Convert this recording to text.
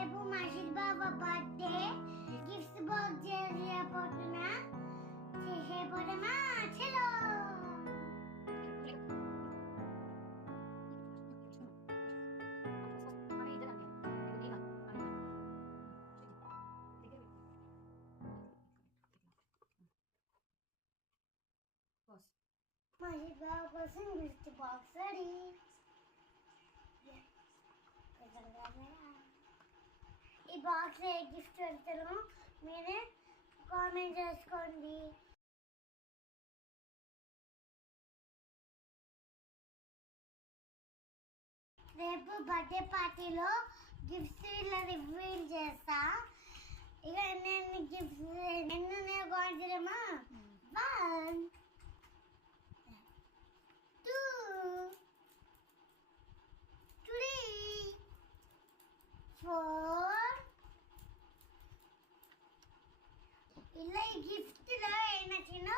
రేపు మహేష్ బాబా birthday gifts box చేసేపోతున్నా చలో మహేష్ బాబా కోసం గిఫ్ట్ బాక్స్ రెడీ. ఈ బాక్స్ ఏ గిఫ్ట్ పెడతాను మీరే కామెంట్ చేసుకోండి. రేపు బర్త్డే పార్టీలో గిఫ్ట్స్ ఇలా రివీల్ చేస్తా. ఇక నేను గిఫ్ట్స్ ఎన్ని కావాల్సిరమ్మా 1 2 3 4 ఇలా ఈ గిఫ్ట్లో ఏం నచ్చినో